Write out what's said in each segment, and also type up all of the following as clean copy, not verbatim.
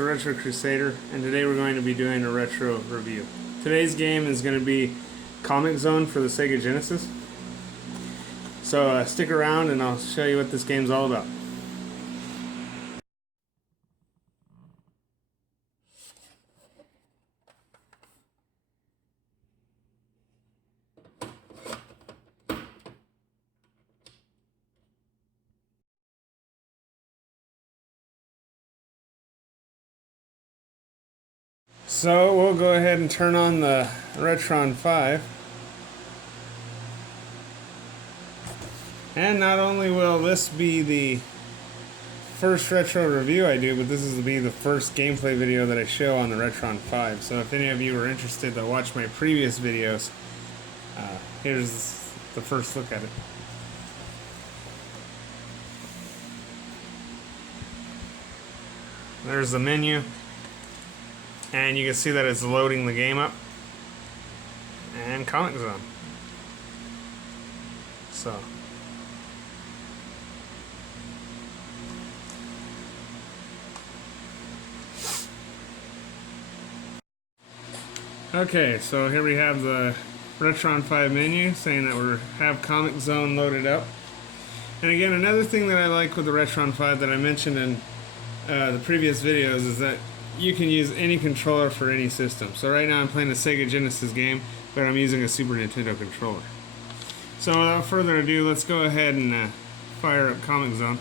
the Retro Crusader, and today we're going to be doing a retro review. Today's game is going to be Comix Zone for the Sega Genesis. So stick around and I'll show you what this game's all about. So we'll go ahead and turn on the Retron 5. And not only will this be the first retro review I do, but this will be the first gameplay video that I show on the Retron 5. So if any of you are interested to watch my previous videos, here's the first look at it. There's the menu. And you can see that it's loading the game up. And Comix Zone. So. Okay, so here we have the Retron 5 menu saying that we have Comix Zone loaded up. And again, another thing that I like with the Retron 5 that I mentioned in the previous videos is that you can use any controller for any system. So right now I'm playing a Sega Genesis game, but I'm using a Super Nintendo controller. So without further ado, let's go ahead and fire up Comix Zone.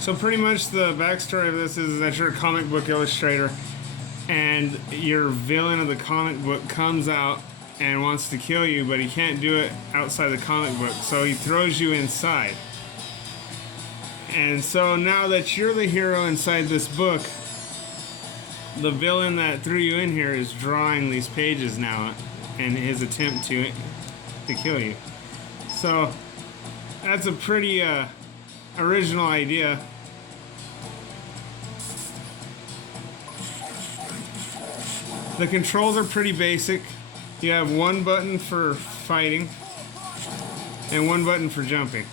So pretty much the backstory of this is that you're a comic book illustrator and your villain of the comic book comes out and wants to kill you, but he can't do it outside the comic book, so he throws you inside. And so now that you're the hero inside this book, the villain that threw you in here is drawing these pages now in his attempt to kill you. So that's a pretty original idea. The controls are pretty basic. You have one button for fighting and one button for jumping.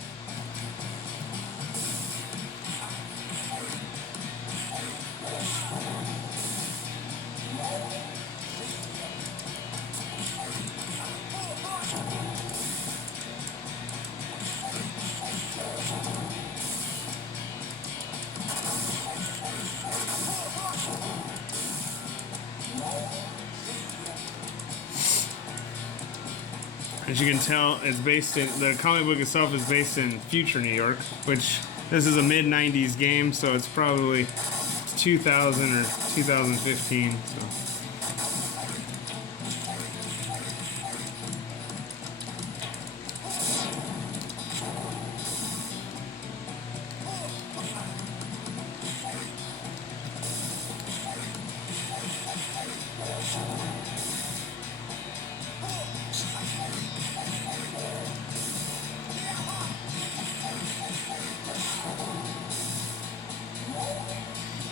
As you can tell, it's based in, the comic book itself is based in future New York, which this is a mid-90s game, so it's probably 2000 or 2015. So.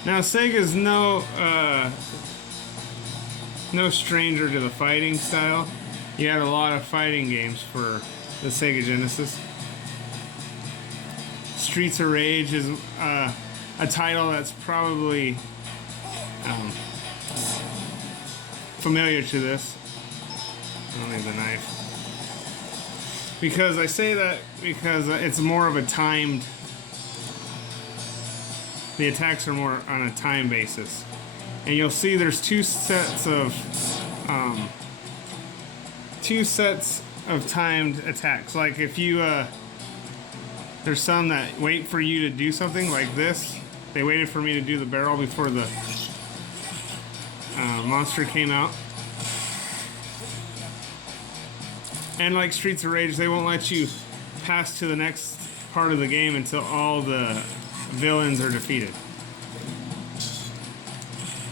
Now Sega's no stranger to the fighting style. You had a lot of fighting games for the Sega Genesis. Streets of Rage is a title that's probably familiar to this. I don't need the knife. Because I say that because it's more of a timed. The attacks are more on a time basis. And you'll see there's two sets of timed attacks. Like if you there's some that wait for you to do something like this. They waited for me to do the barrel before the monster came out. And like Streets of Rage, they won't let you pass to the next part of the game until all the villains are defeated.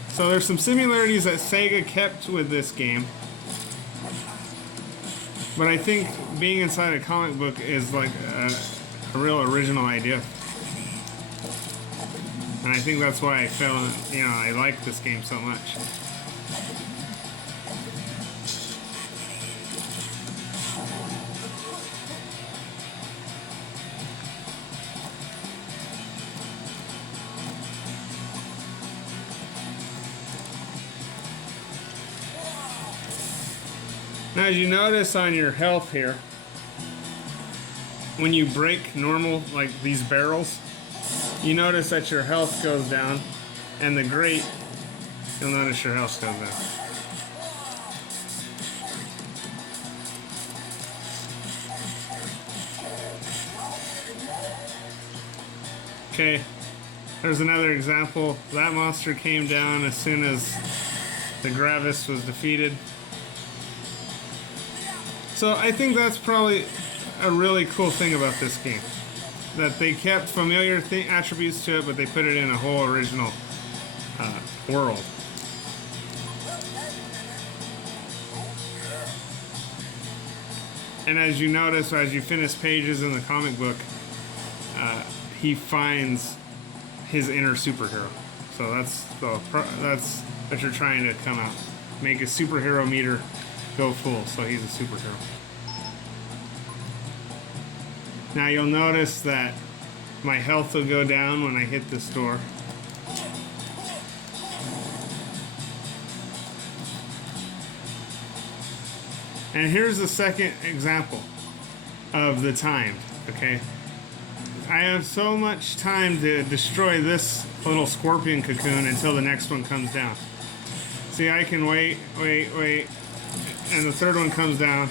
So there's some similarities that Sega kept with this game. But I think being inside a comic book is like a real original idea. And I think that's why I I like this game so much. Now, as you notice on your health here, when you break normal, like these barrels, you notice that your health goes down, and the grate, you'll notice your health goes down. Okay, there's another example. That monster came down as soon as the Gravis was defeated. So I think that's probably a really cool thing about this game, that they kept familiar attributes to it, but they put it in a whole original world. And as you notice, as you finish pages in the comic book, he finds his inner superhero. So that's what you're trying to come out, make a superhero meter go full, so he's a superhero. Now you'll notice that my health will go down when I hit this door. And here's the second example of the timed, okay? I have so much time to destroy this little scorpion cocoon until the next one comes down. See, I can wait, and the third one comes down.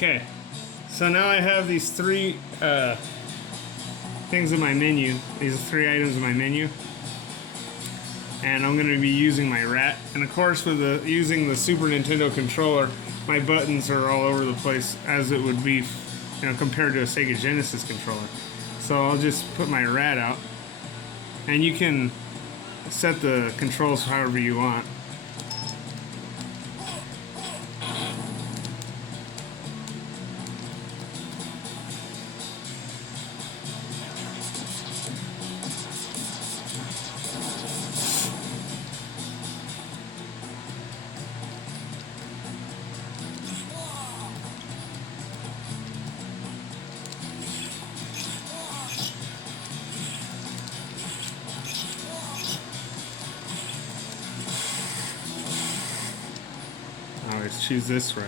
Okay, so now I have these three things in my menu, these three items in my menu, and I'm going to be using my rat. And of course, with using the Super Nintendo controller, my buttons are all over the place, as it would be, compared to a Sega Genesis controller. So I'll just put my rat out, and you can set the controls however you want. Let's choose this way.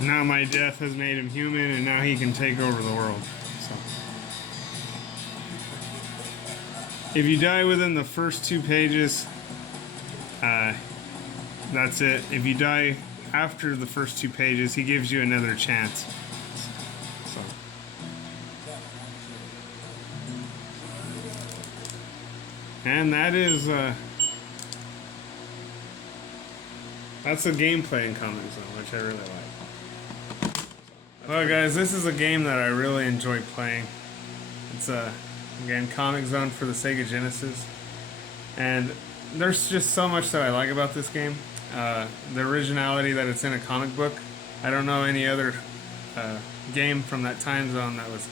Now my death has made him human, and now he can take over the world. So, if you die within the first 2 pages, that's it. If you die after the first 2 pages, he gives you another chance. So. And that is, that's the gameplay in Comix Zone, which I really like. Well guys, this is a game that I really enjoy playing. It's, again, Comix Zone for the Sega Genesis. And there's just so much that I like about this game. The originality that it's in a comic book. I don't know any other game from that time zone that was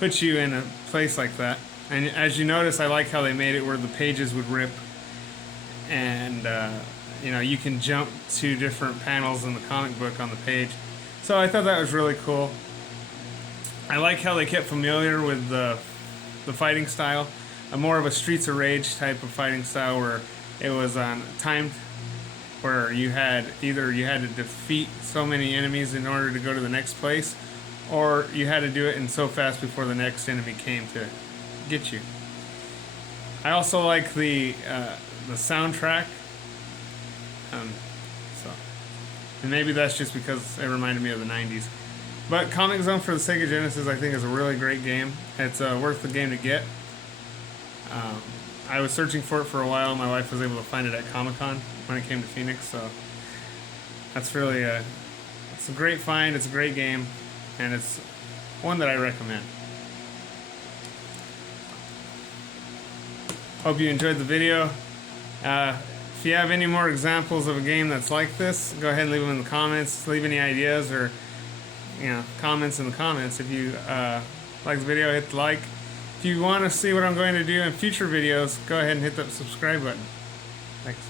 put you in a place like that. And as you notice, I like how they made it where the pages would rip, and you know, you can jump to different panels in the comic book on the page. So I thought that was really cool. I like how they kept familiar with the fighting style, more of a Streets of Rage type of fighting style, where it was timed, where you had either you had to defeat so many enemies in order to go to the next place, or you had to do it in so fast before the next enemy came to get you. I also like the soundtrack. And maybe that's just because it reminded me of the 90s. But Comix Zone for the Sega Genesis, I think, is a really great game. It's worth the game to get. I was searching for it for a while. My wife was able to find it at Comic-Con when it came to Phoenix, so that's really it's a great find. It's a great game, and it's one that I recommend. Hope you enjoyed the video. If you have any more examples of a game that's like this, go ahead and leave them in the comments. Leave any ideas or comments in the comments. If you like the video, hit the like. If you want to see what I'm going to do in future videos, go ahead and hit that subscribe button. Thanks.